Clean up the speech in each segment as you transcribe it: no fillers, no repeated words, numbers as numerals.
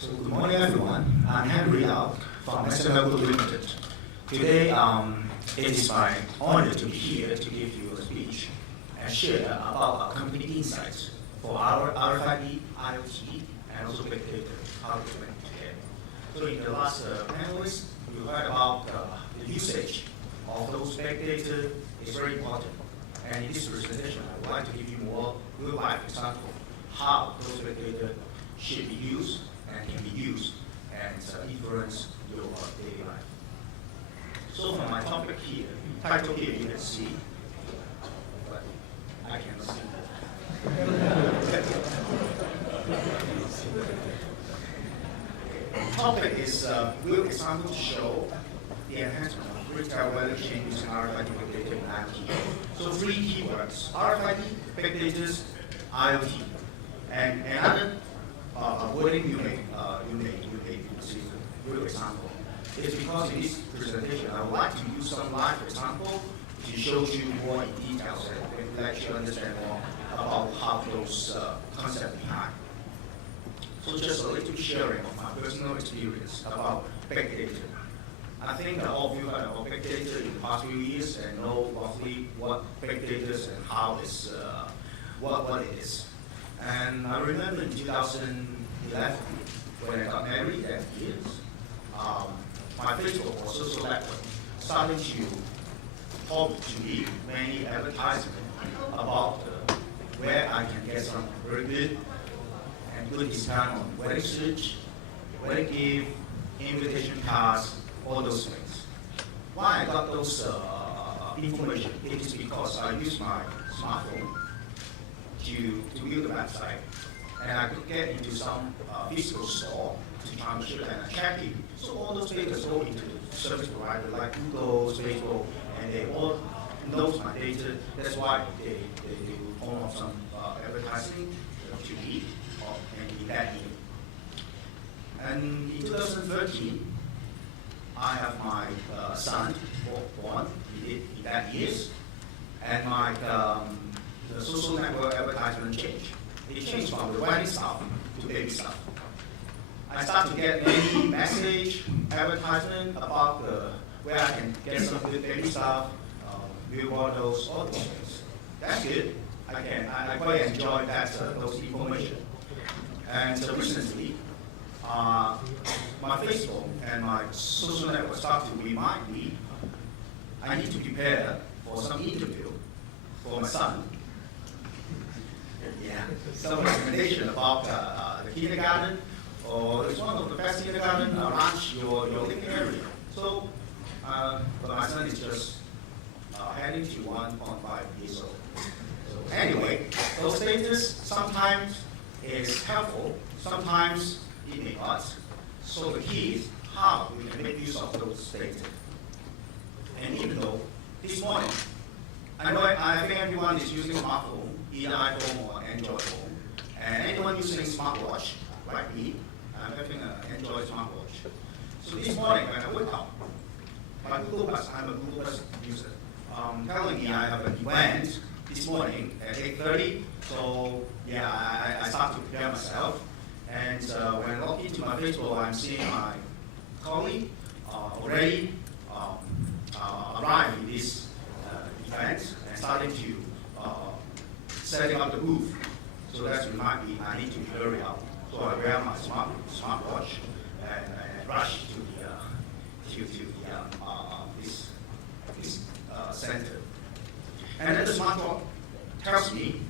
So good morning, everyone. I'm Henry Lau from SML Group Ltd. Today, it is my honor to be here to give you a speech and share about our company insights for our RFID, IoT, and also Big Data, how to bring together. So in the last panelists, you heard about the usage of those Big Data is very important. And in this presentation, I would like to give you more real-life example how those Big Data should be used and can be used and influence your daily life. So for my topic here, title here you can see, but I cannot see. The topic is real example to show the enhancement of retail value chain using RFID, Big Data, and IoT. So three keywords: RFID, Big Data, IoT, and another wording you may see real example. It's because in this presentation I would like to use some live example to show you more in details and let you understand more about how those concepts behind. So just a little sharing of my personal experience about Big Data. I think all of you heard about Big Data in the past few years and know roughly what Big Data is and how it's what it is. And I remember in 2011 when I got married that year, my Facebook or social network started to pop to me many advertisements about where I can get some very good and good discount on wedding suit, wedding gift, invitation cards, all those things. Why I got those information? It is because I use my smartphone to build a website, and I could get into some physical store to try to ship and check it. So all those data go into service provider like Google, Facebook, and they all knows my data. That's why they own up some advertising to me and in that year. And in 2013, I have my son born in that year, and my the social network advertisement changed. It changed from the wedding stuff to baby stuff. I started to get many message advertisement about where I can get some good baby stuff, new models, all those things. That's good. I quite enjoy that those information. And recently, my Facebook and my social network started to remind me I need to prepare for some interview for my son. Yeah, some recommendation about the kindergarten, or it's one of the best kindergarten around your living area. So, but my son is just heading to 1.5 years old. So anyway, those data sometimes is helpful, sometimes it may not. So the key is how we can make use of those data. And even though this morning, I think everyone is using a smartphone, either iPhone or Android phone. And anyone using smartwatch, like me, I'm having an Android smartwatch. So this morning when I wake up, my Google Plus, I'm a Google Plus user, telling me I have an event this morning at 8:30. So yeah, I start to prepare myself. And when I log into my Facebook, I'm seeing my colleague already arrived in this event and starting to setting up the booth. So that's remind me I need to hurry up. So I wear my smartwatch and rush to this center. And then the smartwatch tells me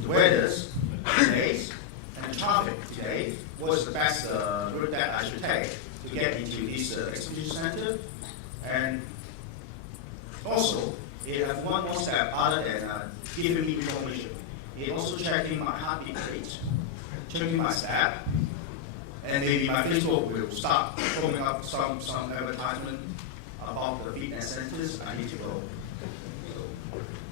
the weathers, days, and the traffic today was the best route that I should take to get into this exhibition center. And also, it has one more step other than giving me information. It also checking my heartbeat rate, checking my step, and maybe my Facebook will start throwing up some advertisement about the fitness centers I need to go. So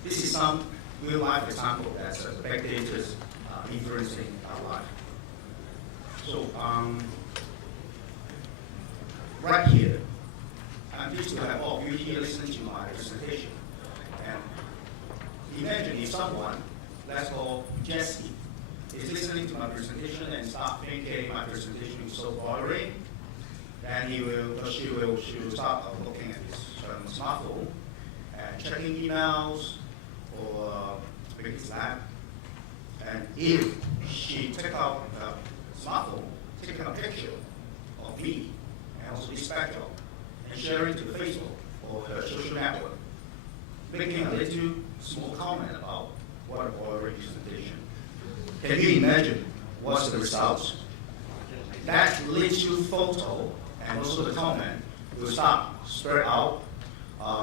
this is some real life example that's Big Data influencing our life. So right here, I'm pleased to have all of you here listening to my presentation. And imagine if someone, let's call Jesse, is listening to my presentation and start thinking my presentation presentation is so boring, then she will start looking at his smartphone and checking emails or making Slack. And if she take out her smartphone, taking a picture of me and also this backdrop and sharing to the Facebook or her social network, making a little small comment about what a boring presentation. Can you imagine what's the result? That little photo and also the comment will start spread out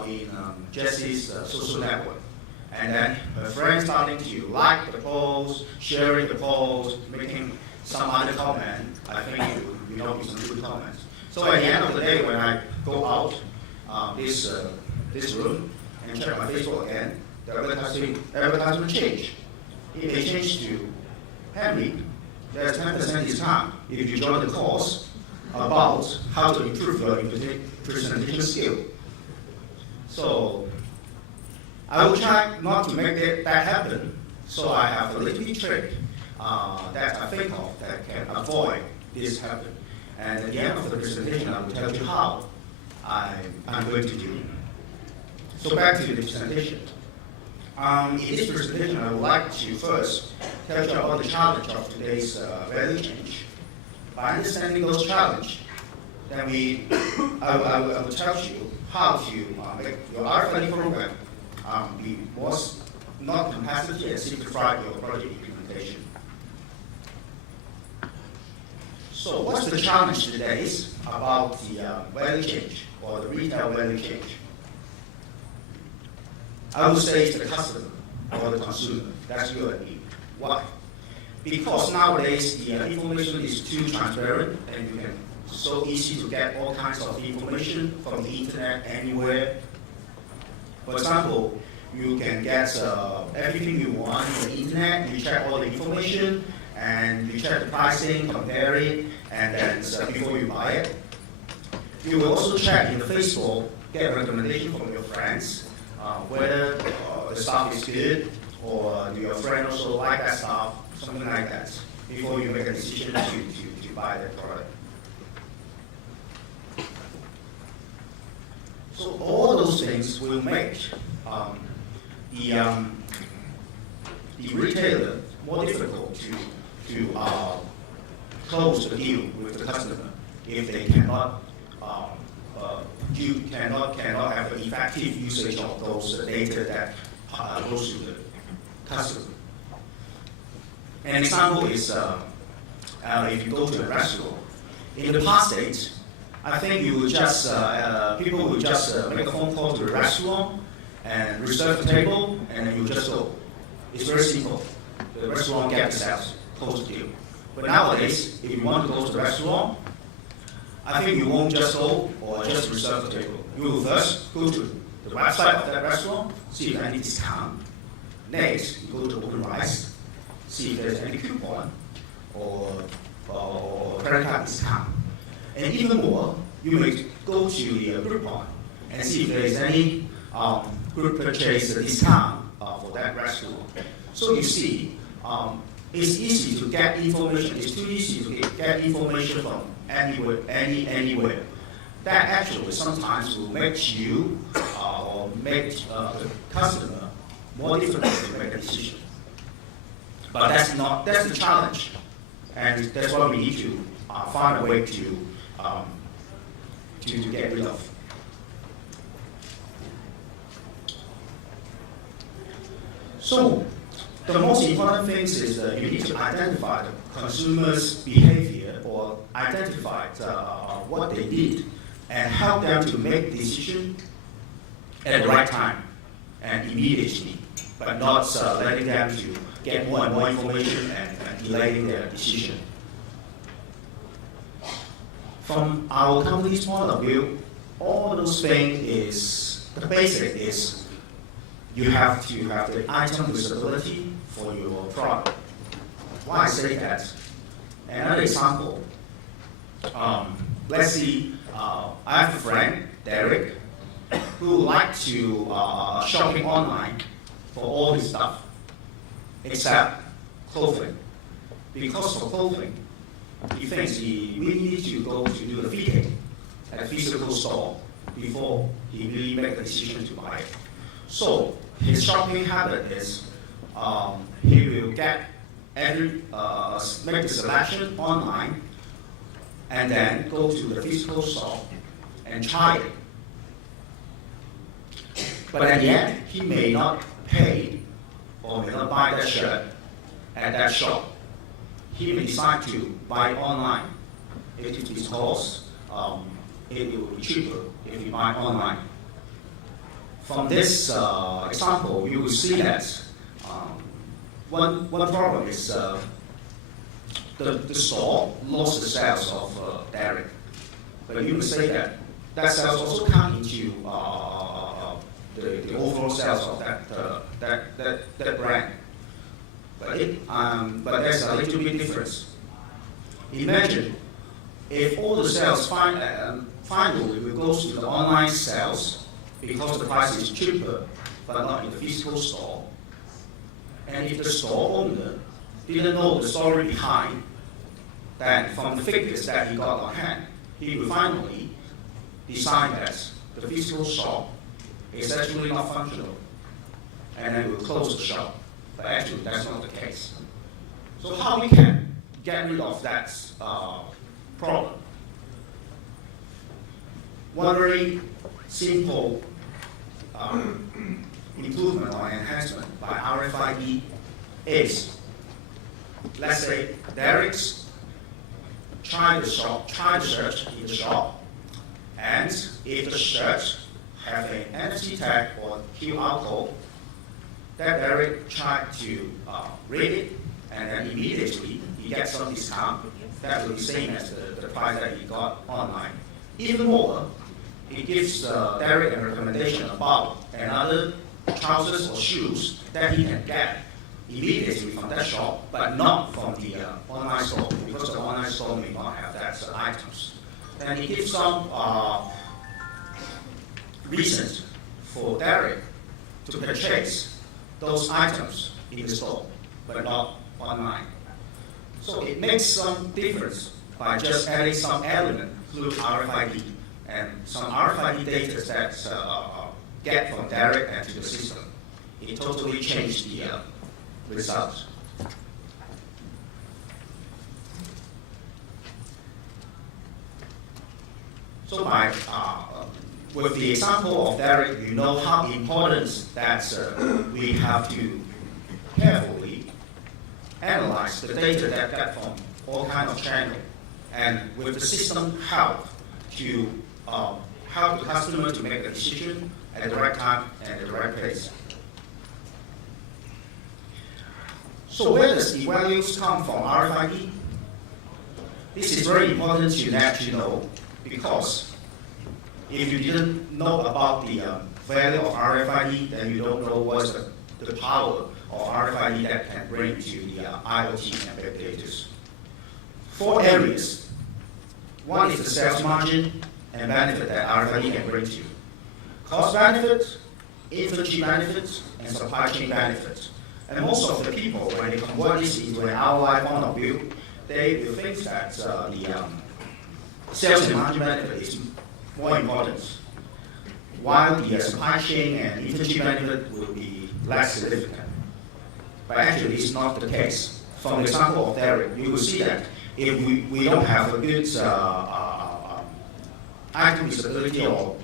in Jessie's social network. And then her friends starting to like the post, sharing the post, making some other comment. I think you know some good comments. So at the end of the day, when I go out this room and check my Facebook again, the advertisement change. It may change to Henry. There's 10% discount if you join the course about how to improve your presentation skill. So I will try not to make that happen. So I have a little bit trick that I think of that can avoid this happen. And at the end of the presentation, I will tell you how I'm going to do. So back to the presentation. In this presentation, I would like to first tell you about the challenge of today's value change. By understanding those challenges, then I will tell you how to make your RFID program be more not capacity and simplify your project implementation. So what's the challenge today about the value change or the retail value change? I would say it's the customer or the consumer. That's you and me. Why? Because nowadays the information is too transparent and you can so easy to get all kinds of information from the internet anywhere. For example, you can get everything you want on the internet. You check all the information and you check the pricing, compare it, and then before you buy it. You will also check in the Facebook, get a recommendation from your friends. Whether the stuff is good or do your friend also like that stuff, something like that, before you make a decision to buy that product. So all those things will make the retailer more difficult to close the deal with the customer if they cannot cannot have an effective usage of those data that goes to the customer. An example is if you go to a restaurant. In the past days, I think you would just people would just make a phone call to the restaurant and reserve the table, and then you just go. It's very simple. The restaurant gets the sales, close the deal. But nowadays, if you want to go to the restaurant, I think you won't just go or just reserve the table. You will first go to the website of that restaurant, see if there's any discount. Next, you go to OpenRice, see if there's any coupon or credit card discount. And even more, you may go to the Groupon and see if there is any group purchase discount for that restaurant. So you see, it's easy to get information. It's too easy to get information from anywhere. That actually sometimes will make you or make the customer more difficult to make a decision. But that's the challenge, and that's why we need to find a way to get rid of. So the most important thing is that you need to identify the consumer's behavior or identify what they need and help them to make decision at the right time and immediately, but not letting them to get more and more information and delaying their decision. From our company's point of view, all those things is, the basic is you have to have the item visibility for your product. Why I say that? Another example, let's see, I have a friend, Derek, who likes to shopping online for all his stuff, except clothing. Because for clothing, he thinks we need to go to do the fitting at a physical store before he really make the decision to buy it. So his shopping habit is he will get make the selection online and then go to the physical store and try it. But at the end, he may not pay or may not buy that shirt at that shop. He may decide to buy online. It is because it will be cheaper if you buy online. From this example, you will see that one problem is the store lost the sales of Derek. But you can say that sales also come into the overall sales of that brand. But there's a little bit difference. Imagine if all the sales finally will go to the online sales because the price is cheaper, but not in the physical store. And if the store owner didn't know the story behind, then from the figures that he got on hand, he will finally decide that the physical shop is actually not functional, and then will close the shop. But actually, that's not the case. So how we can get rid of that problem? One very simple improvement or enhancement by RFID is, let's say, Derek's try the search in the shop, and if the search have an NFC tag or QR code, that Derek tried to read it, and then immediately he gets some discount. That will be the same as the price that he got online. Even more, it gives Derek a recommendation about another trousers or shoes that he can get immediately from that shop, but not from the online store, because the online store may not have that items. Then he gives some reasons for Derek to purchase those items in the store, but not online. So it makes some difference by just adding some element through RFID and some RFID data that get from Derek and to the system. It totally changed the result. So by with the example of Derek, you know how important that we have to carefully analyze the data that get from all kinds of channels, and with the system help to help the customer to make a decision at the right time and at the right place. So where does the values come from RFID? This is very important to let you know, because if you didn't know about the value of RFID, then you don't know what's the power of RFID that can bring to the IoT and big data. 4 areas. One is the sales margin and benefit that RFID can bring to you. Cost benefit, inventory benefits, and supply chain benefits. And most of the people, when they convert this into an ROI point of view, they will think that the sales and margin benefit is more important, while the supply chain and inventory benefit will be less significant. But actually, it's not the case. From the example of Derek, you will see that if we don't have a good item visibility or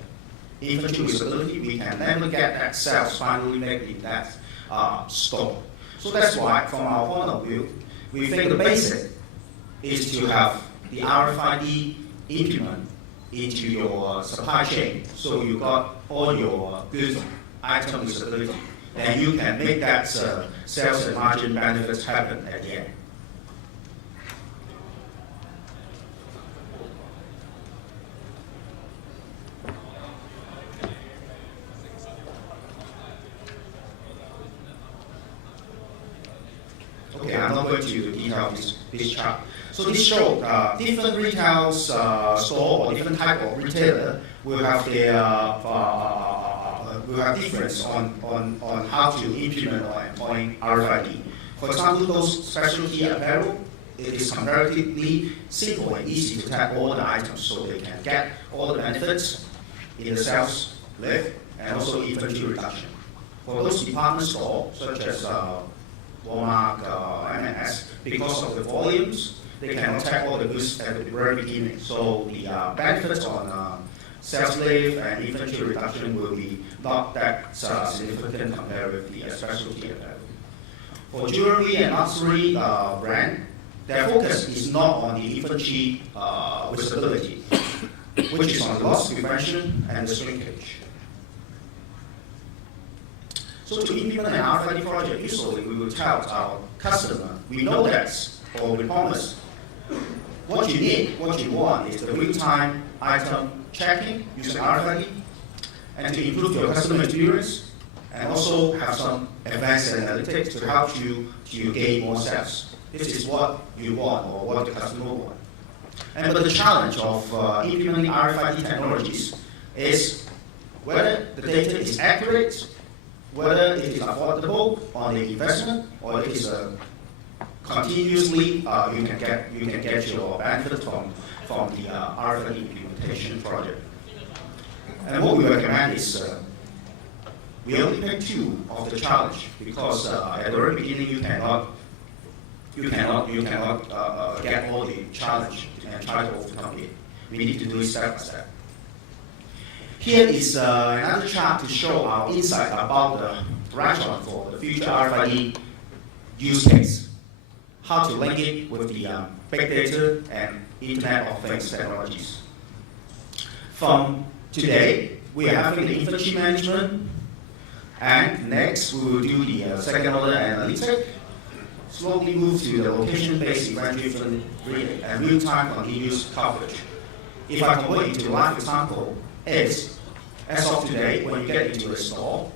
inventory visibility, we can never get that sales finally made in that store. So that's why, from our point of view, we think the basic is to have the RFID implement into your supply chain, so you got all your good item visibility, and you can make that sales and margin benefits happen at the end. Okay, I'm not going to detail this chart. So this shows different retail store or different type of retailer will have their will have difference on how to implement or employ RFID. For example, those specialty apparel, it is comparatively simple and easy to tag all the items so they can get all the benefits in the sales lift and also inventory reduction. For those department stores, such as Walmart, M&S, because of the volumes, they cannot tag all the goods at the very beginning. So the benefits on sales lift and inventory reduction will be not that significant compared with the specialty level. For jewelry and luxury brand, their focus is not on the inventory visibility, which is on loss prevention and the shrinkage. So to implement an RFID project, usually we will tell our customer, we know that, or we promise, what you need, what you want is the real-time item checking using RFID, and to improve your customer experience, and also have some advanced analytics to help you to gain more sales. This is what you want or what the customer wants. But the challenge of implementing RFID technologies is whether the data is accurate, whether it is affordable on the investment, or it is continuously you can get your benefit from the RFID implementation project. And what we recommend is we only pick two of the challenge because at the very beginning you cannot get all the challenge and try to overcome it. We need to do it step by step. Here is another chart to show our insight about the rationale for the future RFID use case. How to link it with the big data and Internet of Things technologies. From today, we are having the inventory management, and next we will do the second order analytics. Slowly move to the location-based event-driven reading and real-time continuous coverage. If I convert it into a live example, is as of today, when you get into a store,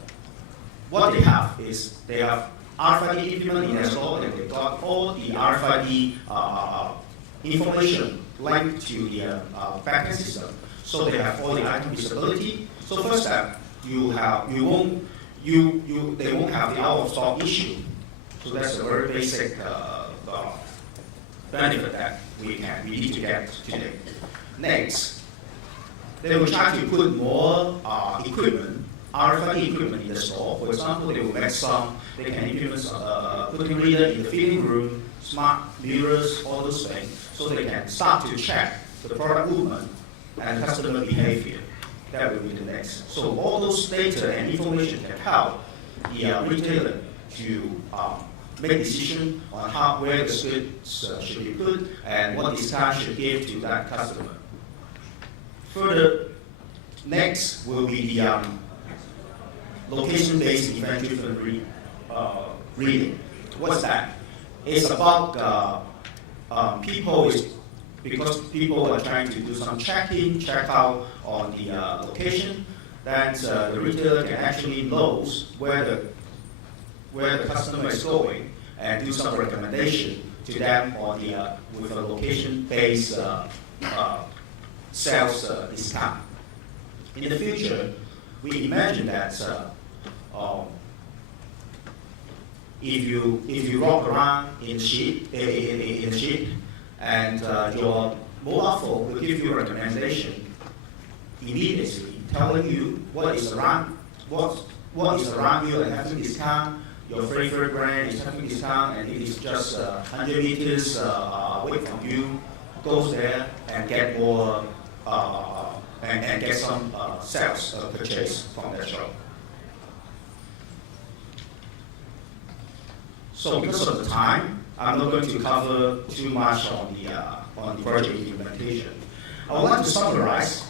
what they have is they have RFID implement in their store, and they got all the RFID information linked to the backend system. So they have all the item visibility. So first step, they won't have the out of stock issue. So that's a very basic benefit that we need to get today. Next, they will try to put more equipment, RFID equipment in the store. For example, they will make they can implement putting reader in the fitting room, smart mirrors, all those things, so they can start to check the product movement and customer behavior. That will be the next. So all those data and information can help the retailer to make decision on where the goods should be put and what discount should give to that customer. Further, next will be the location-based event-driven reading. What's that? It's about because people are trying to do some check-in, check-out on the location, then the retailer can actually know where the customer is going and do some recommendation to them on with a location-based sales discount. In the future, we imagine that if you walk around in the street and your mobile phone will give you a recommendation immediately, telling you what is around you and having discount. Your favorite brand is having discount, and it is just 100 meters away from you. Goes there and get more and get some sales purchase from that shop. So because of the time, I'm not going to cover too much on the project implementation. I would like to summarize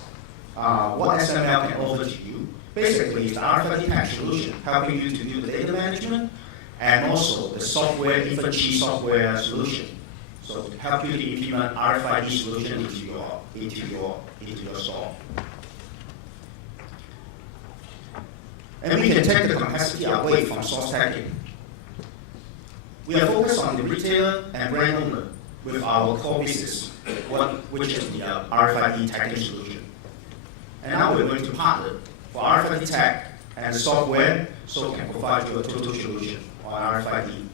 what SML can offer to you. Basically, it's the RFID tag solution, helping you to do the data management, and also the software, inventory software solution. So to help you to implement RFID solution into your store. And we can take the complexity away from source tagging. We are focused on the retailer and brand owner with our core business, which is the RFID tagging solution. And now we're going to partner for RFID tag and the software, so we can provide you a total solution on RFID.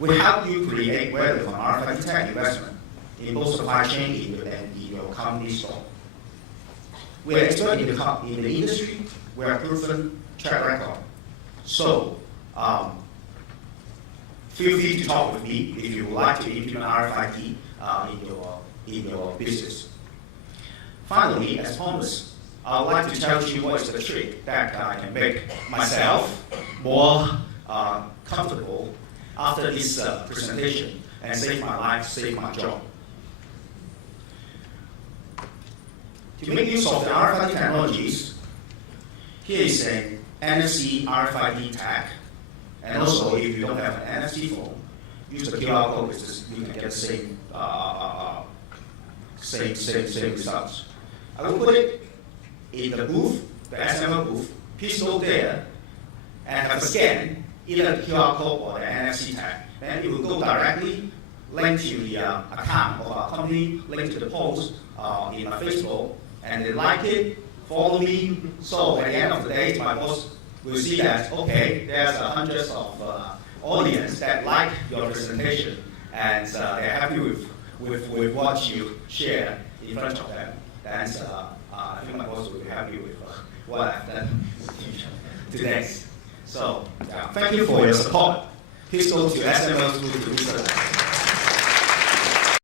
We help you create value from RFID tech investment in both supply chain and in your company store. We are expert in the industry. We are proven track record. So feel free to talk with me if you would like to implement RFID in your business. Finally, as promised, I would like to tell you what is the trick that I can make myself more comfortable after this presentation and save my life, save my job. To make use of the RFID technologies, here is an NFC RFID tag. And also, if you don't have an NFC phone, use the QR code, you can get the same results. I will put it in the booth, the SML booth. Please go there and have a scan, either the QR code or the NFC tag. Then it will go directly, link to the account of our company, link to the post in my Facebook, and they like it, follow me. So at the end of the day, my boss will see that, okay, there's hundreds of audience that like your presentation, and they're happy with what you share in front of them. And I think my boss will be happy with what I've done today. So thank you for your support. Please go to SML Group Ltd.